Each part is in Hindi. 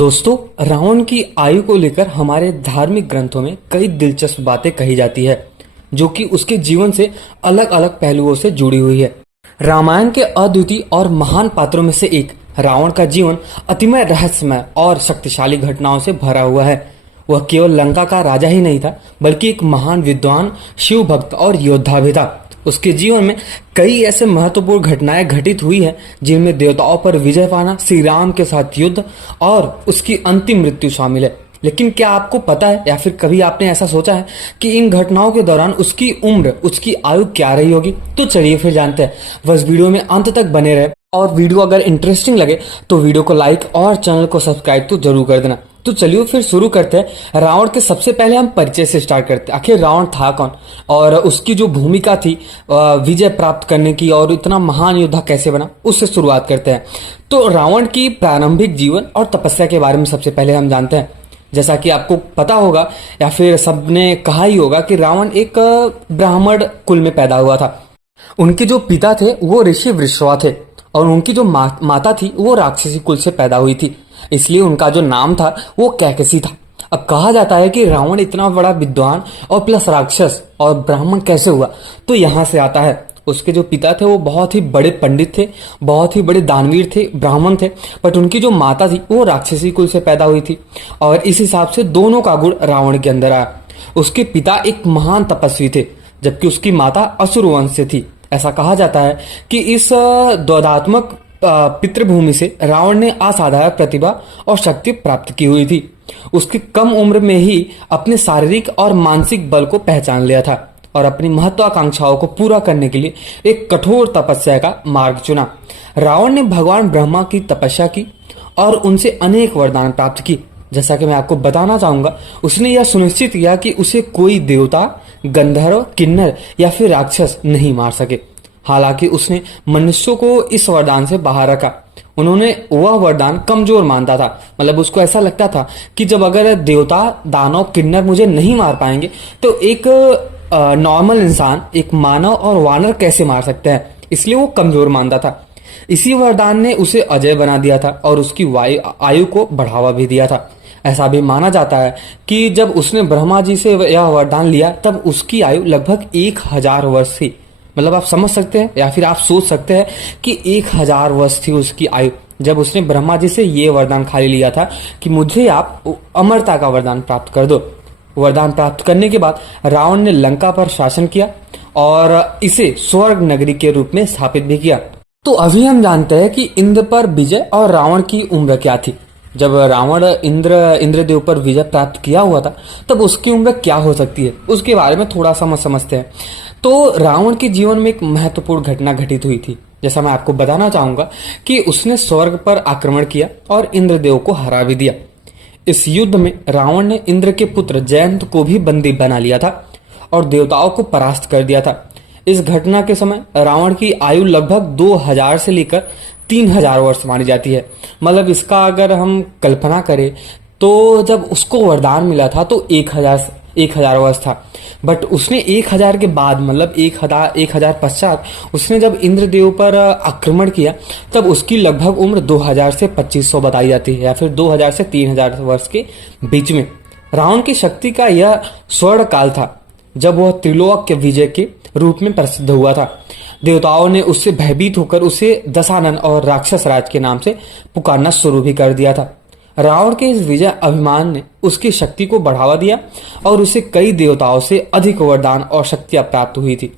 दोस्तों, रावण की आयु को लेकर हमारे धार्मिक ग्रंथों में कई दिलचस्प बातें कही जाती है, जो कि उसके जीवन से अलग अलग पहलुओं से जुड़ी हुई है। रामायण के अद्वितीय और महान पात्रों में से एक रावण का जीवन अतिमय रहस्यमय और शक्तिशाली घटनाओं से भरा हुआ है। वह केवल लंका का राजा ही नहीं था, बल्कि एक महान विद्वान, शिव भक्त और योद्धा भी था। उसके जीवन में कई ऐसे महत्वपूर्ण घटनाएं घटित हुई हैं, जिनमें देवताओं पर विजय पाना, श्री राम के साथ युद्ध और उसकी अंतिम मृत्यु शामिल है। लेकिन क्या आपको पता है या फिर कभी आपने ऐसा सोचा है कि इन घटनाओं के दौरान उसकी उम्र, उसकी आयु क्या रही होगी? तो चलिए फिर जानते हैं। बस वीडियो में अंत तक बने रहे, और वीडियो अगर इंटरेस्टिंग लगे तो वीडियो को लाइक और चैनल को सब्सक्राइब तो जरूर कर देना। तो चलिए फिर शुरू करते हैं। रावण के सबसे पहले हम परिचय से स्टार्ट करते हैं। आखिर रावण था कौन और उसकी जो भूमिका थी विजय प्राप्त करने की, और इतना महान योद्धा कैसे बना, उससे शुरुआत करते हैं। तो रावण की प्रारंभिक जीवन और तपस्या के बारे में सबसे पहले हम जानते हैं। जैसा कि आपको पता होगा या फिर सबने कहा ही होगा कि रावण एक ब्राह्मण कुल में पैदा हुआ था। उनके जो पिता थे वो ऋषि वृषवा थे, और उनकी जो माता थी वो राक्षसी कुल से पैदा हुई थी, इसलिए उनका जो नाम था वो कैकसी था। अब कहा जाता है कि रावण इतना बड़ा विद्वान और प्लस राक्षस और ब्राह्मण कैसे हुआ, तो यहाँ से आता है। उसके जो पिता थे वो बहुत ही बड़े पंडित थे, बहुत ही बड़े दानवीर थे, ब्राह्मण थे, बट उनकी जो माता थी वो राक्षसी कुल से पैदा हुई थी, और इस हिसाब से दोनों का गुण रावण के अंदर आया। उसके पिता एक महान तपस्वी थे, जबकि उसकी माता असुर वंश से थी। ऐसा कहा जाता है कि इस द्वंद्वात्मक पितृभूमि से रावण ने असाधारण प्रतिभा और शक्ति प्राप्त की हुई थी। उसकी कम उम्र में ही अपने शारीरिक और मानसिक बल को पहचान लिया था, और अपनी महत्वाकांक्षाओं को पूरा करने के लिए एक कठोर तपस्या का मार्ग चुना। रावण ने भगवान ब्रह्मा की तपस्या की और उनसे अनेक वरदान प्राप्त की। जैसा कि मैं आपको बताना चाहूंगा, उसने यह सुनिश्चित किया कि उसे कोई देवता, गंधर्व, किन्नर या फिर राक्षस नहीं मार सके। हालांकि उसने मनुष्यों को इस वरदान से बाहर रखा। उन्होंने वह वरदान कमजोर मानता था, मतलब उसको ऐसा लगता था कि जब अगर देवता, दानव, किन्नर मुझे नहीं मार पाएंगे तो एक नॉर्मल इंसान, एक मानव और वानर कैसे मार सकते हैं, इसलिए वो कमजोर मानता था। इसी वरदान ने उसे अजय बना दिया था और उसकी आयु को बढ़ावा भी दिया था। ऐसा भी माना जाता है कि जब उसने ब्रह्मा जी से यह वरदान लिया तब उसकी आयु लगभग 1000 वर्ष थी। मतलब आप समझ सकते हैं या फिर आप सोच सकते हैं कि 1000 वर्ष थी उसकी आयु, जब उसने ब्रह्मा जी से ये वरदान खाली लिया था कि मुझे आप अमरता का वरदान प्राप्त कर दो। वरदान प्राप्त करने के बाद रावण ने लंका पर शासन किया और इसे स्वर्ग नगरी के रूप में स्थापित भी किया। तो अभी हम जानते हैं कि इंद्र पर विजय और रावण की उम्र क्या थी। जब रावण इंद्रदेव पर विजय प्राप्त किया हुआ था तब उसकी उम्र क्या हो सकती है, उसके बारे में थोड़ा समझते हैं। तो रावण के जीवन में एक महत्वपूर्ण घटना घटित हुई थी। जैसा मैं आपको बताना चाहूंगा कि उसने स्वर्ग पर आक्रमण किया और इंद्रदेव को हरा भी दिया। इस युद्ध में रावण ने इंद्र के पुत्र जयंत को भी बंदी बना लिया था और देवताओं को परास्त कर दिया था। इस घटना के समय रावण की आयु लगभग 2000 से लेकर 3000 वर्ष मानी जाती है। मतलब इसका अगर हम कल्पना करें तो जब उसको वरदान मिला था तो 1000 वर्ष था, बट उसने 1000 के बाद, मतलब 1000 पश्चात उसने जब इंद्रदेव पर आक्रमण किया तब उसकी लगभग उम्र 2000 से 2500 बताई जाती है, या फिर 2000 से 3000 वर्ष के बीच में। रावण की शक्ति का यह स्वर्ण काल था जब वह त्रिलोक के विजय के रूप में प्रसिद्ध हुआ था। देवताओं ने उससे भयभीत होकर उसे दशानन और राक्षस राज के नाम से पुकारना शुरू भी कर दिया था। रावण के इस विजय अभिमान ने उसकी शक्ति को बढ़ावा दिया और उसे कई देवताओं से अधिक वरदान और शक्तियां प्राप्त हुई थी।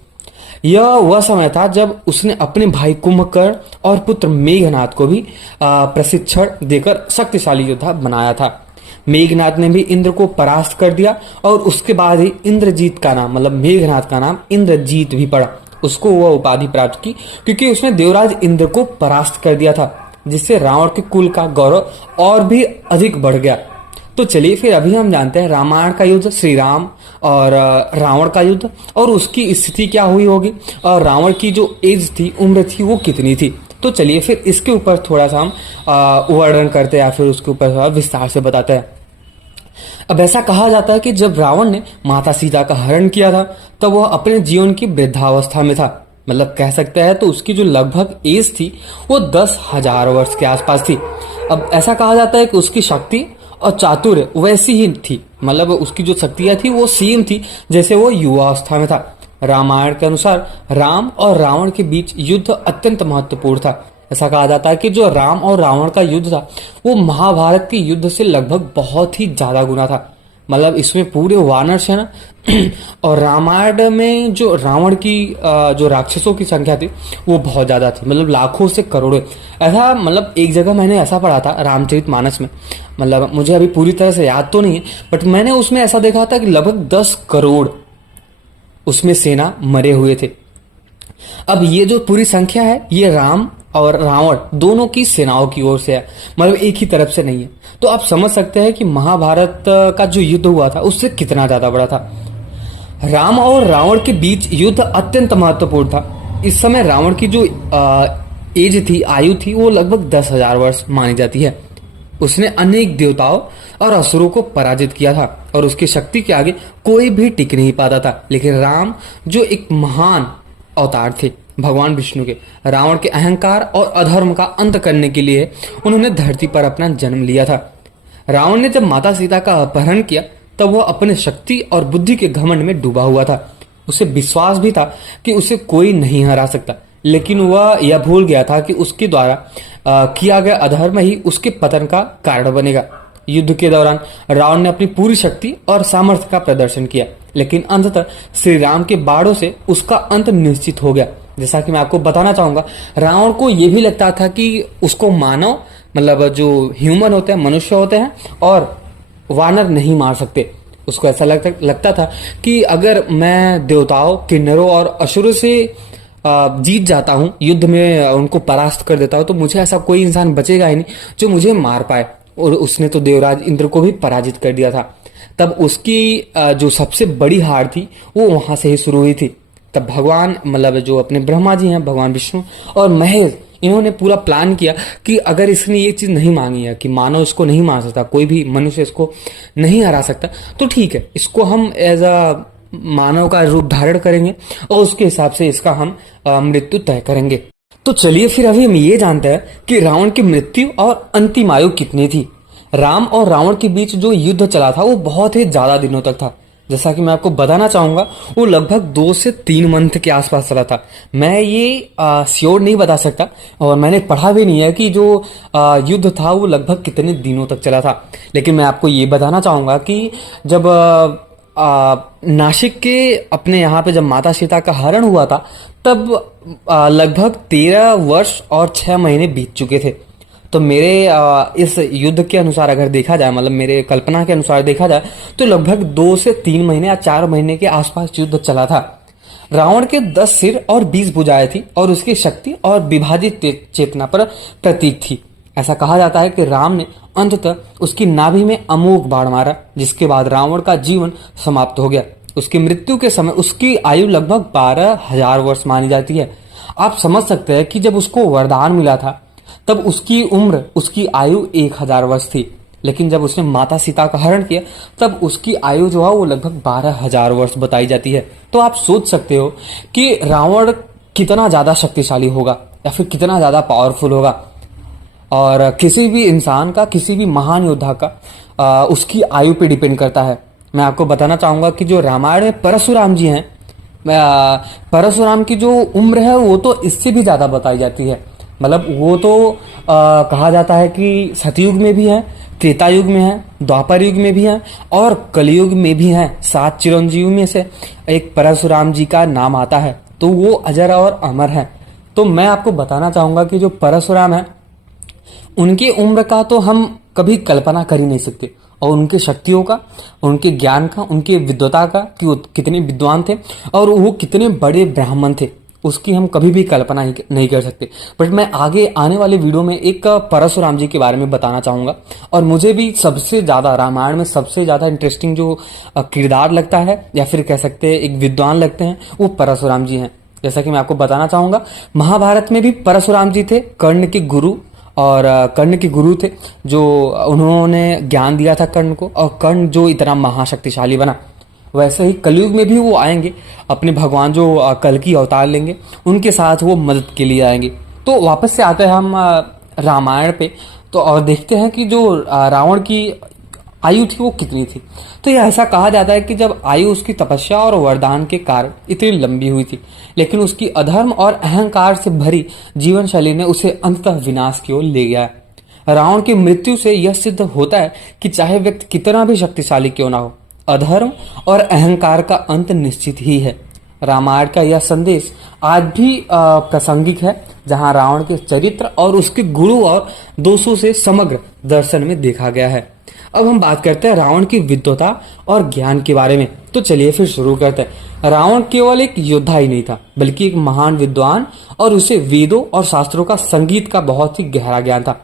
यह वह समय था जब उसने अपने भाई कुंभकर्ण और पुत्र मेघनाथ को भी प्रशिक्षण देकर शक्तिशाली योद्धा बनाया था। मेघनाथ ने भी इंद्र को परास्त कर दिया और उसके बाद ही इंद्रजीत का नाम, मतलब मेघनाथ का नाम इंद्रजीत भी पड़ा। उसको वह उपाधि प्राप्त की क्योंकि उसने देवराज इंद्र को परास्त कर दिया था, जिससे रावण के कुल का गौरव और भी अधिक बढ़ गया। तो चलिए फिर अभी हम जानते हैं रामायण का युद्ध, श्री राम और रावण का युद्ध, और उसकी स्थिति क्या हुई होगी, और रावण की जो एज थी, उम्र थी, वो कितनी थी। तो चलिए फिर इसके ऊपर थोड़ा सा हम वर्णन करते हैं या फिर उसके ऊपर थोड़ा विस्तार से बताते हैं। अब ऐसा कहा जाता है कि जब रावण ने माता सीता का हरण किया था तब वह अपने जीवन की वृद्धावस्था में था। मतलब कह सकते हैं तो उसकी जो लगभग एज थी वो 10,000 वर्ष के आसपास थी। अब ऐसा कहा जाता है कि उसकी शक्ति और चातुर्य वैसी ही थी, मतलब उसकी जो शक्तियां थी वो सेम थी जैसे वो युवावस्था में था। रामायण के अनुसार राम और रावण के बीच युद्ध अत्यंत महत्वपूर्ण था। ऐसा कहा जाता है कि जो राम और रावण का युद्ध था वो महाभारत के युद्ध से लगभग बहुत ही ज्यादा गुना था। मतलब इसमें पूरे वानर सेना और रामायण में जो रावण की जो राक्षसों की संख्या थी वो बहुत ज्यादा थी, मतलब लाखों से करोड़ों। ऐसा मतलब एक जगह मैंने ऐसा पढ़ा था रामचरितमानस में, मतलब मुझे अभी पूरी तरह से याद तो नहीं है, बट मैंने उसमें ऐसा देखा था कि लगभग 10 करोड़ उसमें सेना मरे हुए थे। अब ये जो पूरी संख्या है ये राम और रावण दोनों की सेनाओं की ओर से है, मतलब एक ही तरफ से नहीं है। तो आप समझ सकते हैं कि महाभारत का जो युद्ध हुआ था उससे कितना ज्यादा बड़ा था। राम और रावण के बीच युद्ध अत्यंत महत्वपूर्ण था। इस समय रावण की जो एज थी, आयु थी, वो लगभग 10,000 वर्ष मानी जाती है। उसने अनेक देवताओं और असुरों को पराजित किया था और उसकी शक्ति के आगे कोई भी टिक नहीं पाता था। लेकिन राम जो एक महान अवतार थे भगवान विष्णु के, रावण के अहंकार और अधर्म का अंत करने के लिए उन्होंने धरती पर अपना जन्म लिया था। रावण ने जब माता सीता का अपहरण किया तब वह अपने शक्ति और बुद्धि के घमंड में डूबा हुआ था। उसे विश्वास भी था कि उसे कोई नहीं हरा सकता, लेकिन वह यह भूल गया था कि उसके द्वारा किया गया अधर्म ही उसके पतन का कारण बनेगा। युद्ध के दौरान रावण ने अपनी पूरी शक्ति और सामर्थ्य का प्रदर्शन किया, लेकिन अंततः श्री राम के बाणों से उसका अंत निश्चित हो गया। जैसा कि मैं आपको बताना चाहूंगा, रावण को यह भी लगता था कि उसको मानव, मतलब जो ह्यूमन होते हैं, मनुष्य होते हैं, और वानर नहीं मार सकते। उसको ऐसा लगता था कि अगर मैं देवताओं, किन्नरों और असुरों से जीत जाता हूं, युद्ध में उनको परास्त कर देता हूं, तो मुझे ऐसा कोई इंसान बचेगा ही नहीं जो मुझे मार पाए। और उसने तो देवराज इंद्र को भी पराजित कर दिया था। तब उसकी जो सबसे बड़ी हार थी वो वहां से ही शुरू हुई थी। तब भगवान, मतलब जो अपने ब्रह्मा जी हैं, भगवान विष्णु और महेश, इन्होंने पूरा प्लान किया कि अगर इसने ये चीज नहीं मांगी है कि मानव इसको नहीं मार सकता, कोई भी मनुष्य इसको नहीं हरा सकता, तो ठीक है, इसको हम एज अ मानव का रूप धारण करेंगे और उसके हिसाब से इसका हम मृत्यु तय करेंगे। तो चलिए फिर अभी हम ये जानते हैं कि रावण की मृत्यु और अंतिम आयु कितनी थी। राम और रावण के बीच जो युद्ध चला था वो बहुत ही ज्यादा दिनों तक था। जैसा कि मैं आपको बताना चाहूंगा, वो लगभग 2 से 3 मंथ के आसपास चला था। मैं ये श्योर नहीं बता सकता और मैंने पढ़ा भी नहीं है कि जो युद्ध था वो लगभग कितने दिनों तक चला था। लेकिन मैं आपको ये बताना चाहूंगा कि जब नासिक के अपने यहाँ पे जब माता सीता का हरण हुआ था तब लगभग 13 वर्ष और 6 महीने बीत चुके थे। तो मेरे इस युद्ध के अनुसार अगर देखा जाए, मतलब मेरे कल्पना के अनुसार देखा जाए, तो लगभग 2 से 3 महीने या 4 महीने के आसपास युद्ध चला था। रावण के 10 सिर और 20 भुजाएं थी और उसकी शक्ति और विभाजित चेतना पर प्रतीक थी। ऐसा कहा जाता है कि राम ने अंततः उसकी नाभि में अमोघ बाण मारा, जिसके बाद रावण का जीवन समाप्त हो गया। उसकी मृत्यु के समय उसकी आयु लगभग 12,000 वर्ष मानी जाती है। आप समझ सकते हैं कि जब उसको वरदान मिला था तब उसकी उम्र, उसकी आयु 1,000 वर्ष थी, लेकिन जब उसने माता सीता का हरण किया तब उसकी आयु जो है वो लगभग 12,000 वर्ष बताई जाती है। तो आप सोच सकते हो कि रावण कितना ज्यादा शक्तिशाली होगा या फिर कितना ज्यादा पावरफुल होगा। और किसी भी इंसान का, किसी भी महान योद्धा का उसकी आयु पे डिपेंड करता है। मैं आपको बताना चाहूंगा कि जो रामायण में परशुराम जी हैं, परशुराम की जो उम्र है वो तो इससे भी ज्यादा बताई जाती है। मतलब वो तो कहा जाता है कि सतयुग में भी है, त्रेता युग में है, द्वापर युग में भी है और कलयुग में भी है। 7 चिरंजीव में से एक परशुराम जी का नाम आता है, तो वो अजर और अमर है। तो मैं आपको बताना चाहूंगा कि जो परशुराम है उनकी उम्र का तो हम कभी कल्पना कर ही नहीं सकते, और उनके शक्तियों का, उनके ज्ञान का, उनके विद्वता का, कि वो कितने विद्वान थे और वो कितने बड़े ब्राह्मण थे, उसकी हम कभी भी कल्पना नहीं कर सकते। बट मैं आगे आने वाले वीडियो में एक परशुराम जी के बारे में बताना चाहूंगा। और मुझे भी सबसे ज्यादा रामायण में सबसे ज्यादा इंटरेस्टिंग जो किरदार लगता है या फिर कह सकते हैं एक विद्वान लगते हैं, वो परशुराम जी हैं। जैसा कि मैं आपको बताना चाहूंगा, महाभारत में भी परशुराम जी थे कर्ण के गुरु, और कर्ण के गुरु थे जो उन्होंने ज्ञान दिया था कर्ण को, और कर्ण जो इतना महाशक्तिशाली बना। वैसे ही कलयुग में भी वो आएंगे, अपने भगवान जो कल्कि अवतार लेंगे उनके साथ वो मदद के लिए आएंगे। तो वापस से आते हैं हम रामायण पे, तो और देखते हैं कि जो रावण की आयु थी वो कितनी थी। तो यह ऐसा कहा जाता है कि जब आयु उसकी तपस्या और वरदान के कारण इतनी लंबी हुई थी, लेकिन उसकी अधर्म और अहंकार से भरी जीवन शैली ने उसे अंततः विनाश की ओर ले गया। रावण की मृत्यु से यह सिद्ध होता है कि चाहे व्यक्ति कितना भी शक्तिशाली क्यों ना हो, अधर्म और अहंकार का अंत निश्चित ही है। रामायण का यह संदेश आज भी प्रासंगिक है, जहां रावण के चरित्र और उसके गुणों और दोषों से समग्र दर्शन में देखा गया है। अब हम बात करते हैं रावण की विद्वता और ज्ञान के बारे में। तो चलिए फिर शुरू करते हैं। रावण केवल एक योद्धा ही नहीं था, बल्कि एक महान विद्वान, और उसे वेदों और शास्त्रों का, संगीत का बहुत ही गहरा ज्ञान था।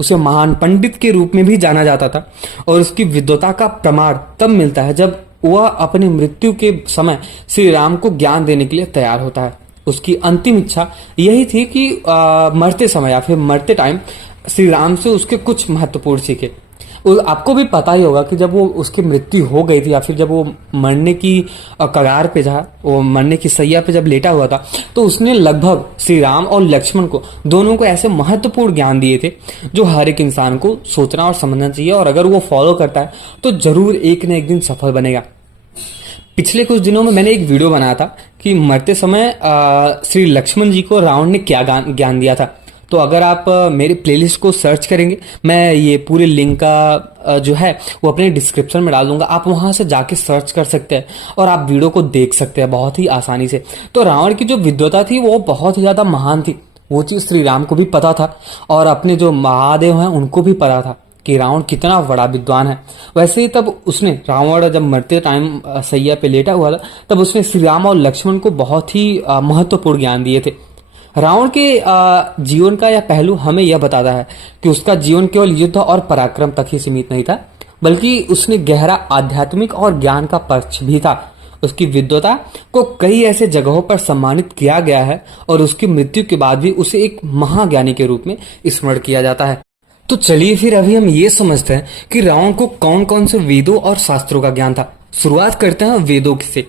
उसे महान पंडित के रूप में भी जाना जाता था, और उसकी विद्वता का प्रमाण तब मिलता है जब वह अपनी मृत्यु के समय श्री राम को ज्ञान देने के लिए तैयार होता है। उसकी अंतिम इच्छा यही थी कि मरते समय या फिर मरते टाइम श्री राम से उसके कुछ महत्वपूर्ण सीखे। आपको भी पता ही होगा कि जब वो उसकी मृत्यु हो गई थी, या फिर जब वो मरने की कगार पे था, वो मरने की सैया पे जब लेटा हुआ था, तो उसने लगभग श्री राम और लक्ष्मण को, दोनों को ऐसे महत्वपूर्ण ज्ञान दिए थे जो हर एक इंसान को सोचना और समझना चाहिए, और अगर वो फॉलो करता है तो जरूर एक न एक दिन सफल बनेगा। पिछले कुछ दिनों में मैंने एक वीडियो बनाया था कि मरते समय श्री लक्ष्मण जी को रावण ने क्या ज्ञान दिया था। तो अगर आप मेरे प्लेलिस्ट को सर्च करेंगे, मैं ये पूरे लिंक का जो है वो अपने डिस्क्रिप्शन में डाल दूंगा, आप वहां से जाके सर्च कर सकते हैं और आप वीडियो को देख सकते हैं बहुत ही आसानी से। तो रावण की जो विद्वता थी वो बहुत ही ज्यादा महान थी। वो चीज श्री राम को भी पता था, और अपने जो महादेव हैं उनको भी पता था कि रावण कितना बड़ा विद्वान है। वैसे ही तब उसने, रावण जब मरते टाइम सैया पे लेटा हुआ था, तब उसने श्री राम और लक्ष्मण को बहुत ही महत्वपूर्ण ज्ञान दिए थे। रावण के जीवन का यह पहलू हमें यह बताता है कि उसका जीवन केवल युद्ध और पराक्रम तक ही सीमित नहीं था, बल्कि उसने गहरा आध्यात्मिक और ज्ञान का पक्ष भी था। उसकी विद्वता को कई ऐसे जगहों पर सम्मानित किया गया है, और उसकी मृत्यु के बाद भी उसे एक महाज्ञानी के रूप में स्मरण किया जाता है। तो चलिए फिर अभी हम ये समझते हैं कि रावण को कौन कौन से वेदों और शास्त्रों का ज्ञान था। शुरुआत करते हैं वेदों से।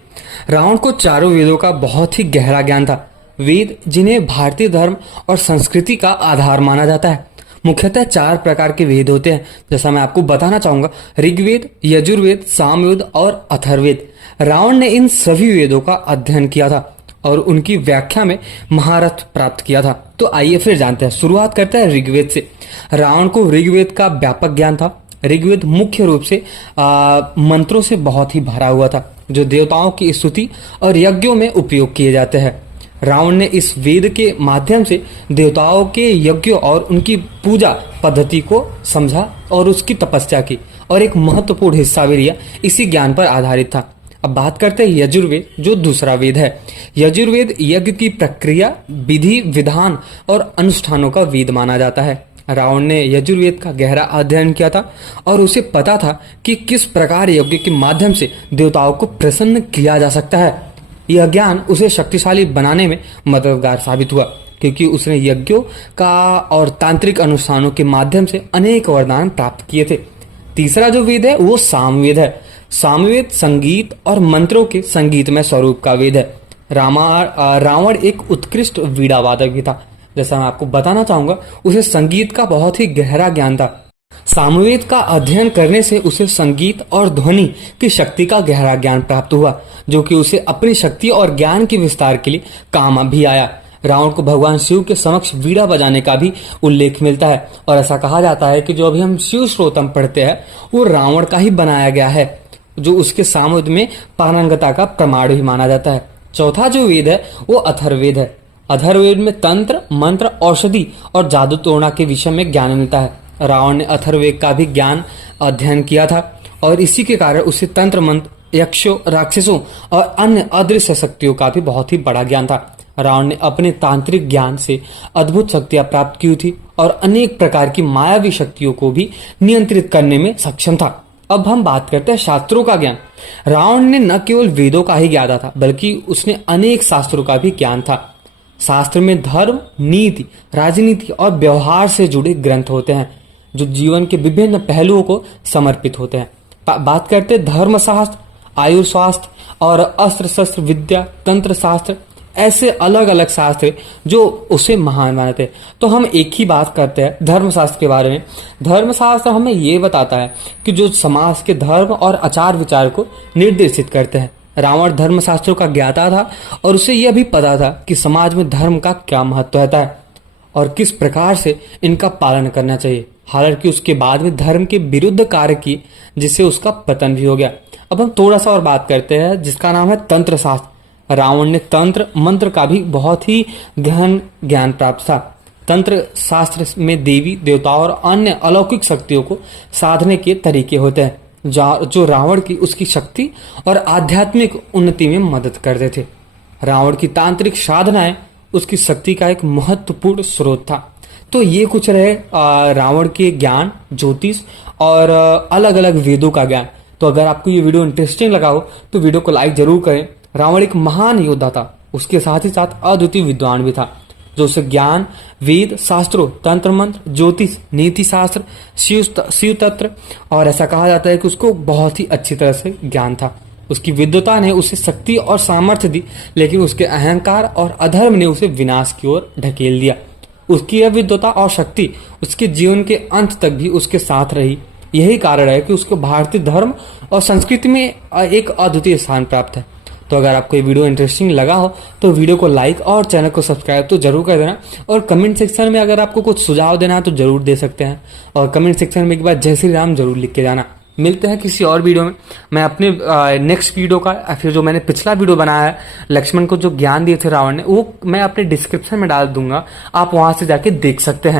रावण को चारों वेदों का बहुत ही गहरा ज्ञान था। वेद, जिन्हें भारतीय धर्म और संस्कृति का आधार माना जाता है, मुख्यतः 4 प्रकार के वेद होते हैं, जैसा मैं आपको बताना चाहूंगा: ऋग्वेद, यजुर्वेद, सामवेद और अथर्ववेद। रावण ने इन सभी वेदों का अध्ययन किया था और उनकी व्याख्या में महारथ प्राप्त किया था। तो आइए फिर जानते हैं। शुरुआत करते हैं ऋग्वेद से। रावण को ऋग्वेद का व्यापक ज्ञान था। ऋग्वेद मुख्य रूप से मंत्रों से बहुत ही भरा हुआ था, जो देवताओं की स्तुति और यज्ञों में उपयोग किए जाते हैं। रावण ने इस वेद के माध्यम से देवताओं के यज्ञों और उनकी पूजा पद्धति को समझा और उसकी तपस्या की, और एक महत्वपूर्ण हिस्सा भी लिया इसी ज्ञान पर आधारित था। अब बात करते हैं यजुर्वेद, जो दूसरा वेद है। यजुर्वेद यज्ञ की प्रक्रिया, विधि विधान और अनुष्ठानों का वेद माना जाता है। रावण ने यजुर्वेद का गहरा अध्ययन किया था, और उसे पता था कि किस प्रकार यज्ञ के माध्यम से देवताओं को प्रसन्न किया जा सकता है। यह ज्ञान उसे शक्तिशाली बनाने में मददगार साबित हुआ, क्योंकि उसने यज्ञों का और तांत्रिक अनुष्ठानों के माध्यम से अनेक वरदान प्राप्त किए थे। तीसरा जो वेद है वो सामवेद है। सामवेद संगीत और मंत्रों के संगीतमय स्वरूप का वेद है। रावण एक उत्कृष्ट वीणा वादक भी था। जैसा मैं आपको बताना चाहूंगा, उसे संगीत का बहुत ही गहरा ज्ञान था। सामवेद का अध्ययन करने से उसे संगीत और ध्वनि की शक्ति का गहरा ज्ञान प्राप्त हुआ, जो कि उसे अपनी शक्ति और ज्ञान के विस्तार के लिए काम भी आया। रावण को भगवान शिव के समक्ष वीणा बजाने का भी उल्लेख मिलता है, और ऐसा कहा जाता है कि जो अभी हम शिव श्रोतम पढ़ते हैं वो रावण का ही बनाया गया है, जो उसके सामवेद में पारंगता का प्रमाण भी माना जाता है। चौथा जो वेद है वो अथर्ववेद है। अथर्ववेद में तंत्र, मंत्र, औषधि और जादू टोना के विषय में ज्ञान मिलता है। रावण ने अथर्ववेद का भी ज्ञान अध्ययन किया था, और इसी के कारण उसे तंत्र मंत्र, यक्षों, राक्षसों और अन्य अदृश्य शक्तियों का भी बहुत ही बड़ा ज्ञान था। रावण ने अपने तांत्रिक ज्ञान से अद्भुत शक्तियां प्राप्त की थी, और अनेक प्रकार की मायावी शक्तियों को भी नियंत्रित करने में सक्षम था। अब हम बात करते हैं शास्त्रों का ज्ञान। रावण ने न केवल वेदों का ही ज्ञान था, बल्कि उसने अनेक शास्त्रों का भी ज्ञान था। शास्त्र में धर्म, नीति, राजनीति और व्यवहार से जुड़े ग्रंथ होते हैं, जो जीवन के विभिन्न पहलुओं को समर्पित होते हैं। बात करते हैं धर्मशास्त्र। आयुर् शास्त्र और अस्त्र शस्त्र विद्या, तंत्र शास्त्र, ऐसे अलग अलग शास्त्र जो उसे महान मानते हैं। तो हम एक ही बात करते हैं धर्मशास्त्र के बारे में। धर्मशास्त्र हमें ये बताता है कि जो समाज के धर्म और आचार विचार को निर्देशित करते हैं। रावण धर्मशास्त्रों का ज्ञाता था और उसे यह भी पता था कि समाज में धर्म का क्या महत्व होता है और किस प्रकार से इनका पालन करना चाहिए। हालांकि उसके बाद में धर्म के विरुद्ध कार्य किए, जिससे उसका पतन भी हो गया। अब हम थोड़ा सा और बात करते हैं जिसका नाम है तंत्र शास्त्र। रावण ने तंत्र मंत्र का भी बहुत ही गहन ज्ञान प्राप्त था। तंत्र शास्त्र में देवी देवताओं और अन्य अलौकिक शक्तियों को साधने के तरीके होते हैं जो रावण की उसकी शक्ति और आध्यात्मिक उन्नति में मदद करते थे। रावण की तांत्रिक साधनाएं उसकी शक्ति का एक महत्वपूर्ण स्रोत था। तो ये कुछ रहे रावण के ज्ञान, ज्योतिष और अलग अलग वेदों का ज्ञान। तो अगर आपको ये वीडियो इंटरेस्टिंग लगा हो तो वीडियो को लाइक जरूर करें। रावण एक महान योद्धा था, उसके साथ ही साथ अद्वितीय विद्वान भी था, जो उसे ज्ञान, वेद शास्त्रों, तंत्र मंत्र, ज्योतिष, नीति शास्त्र, शिव तंत्र और ऐसा कहा जाता है कि उसको बहुत ही अच्छी तरह से ज्ञान था। उसकी विद्वता ने उसे शक्ति और सामर्थ्य दी, लेकिन उसके अहंकार और अधर्म ने उसे विनाश की ओर ढकेल दिया। उसकी यह विद्वता और शक्ति उसके जीवन के अंत तक भी उसके साथ रही। यही कारण है कि उसको भारतीय धर्म और संस्कृति में एक अद्वितीय स्थान प्राप्त है। तो अगर आपको ये वीडियो इंटरेस्टिंग लगा हो तो वीडियो को लाइक और चैनल को सब्सक्राइब तो जरूर कर देना। और कमेंट सेक्शन में अगर आपको कुछ सुझाव देना है तो जरूर दे सकते हैं। और कमेंट सेक्शन में एक बार जय श्री राम जरूर लिख के जाना। मिलते हैं किसी और वीडियो में। मैं अपने नेक्स्ट वीडियो का फिर जो मैंने पिछला वीडियो बनाया है लक्ष्मण को जो ज्ञान दिए थे रावण ने, वो मैं अपने डिस्क्रिप्शन में डाल दूंगा, आप वहां से जाके देख सकते हैं।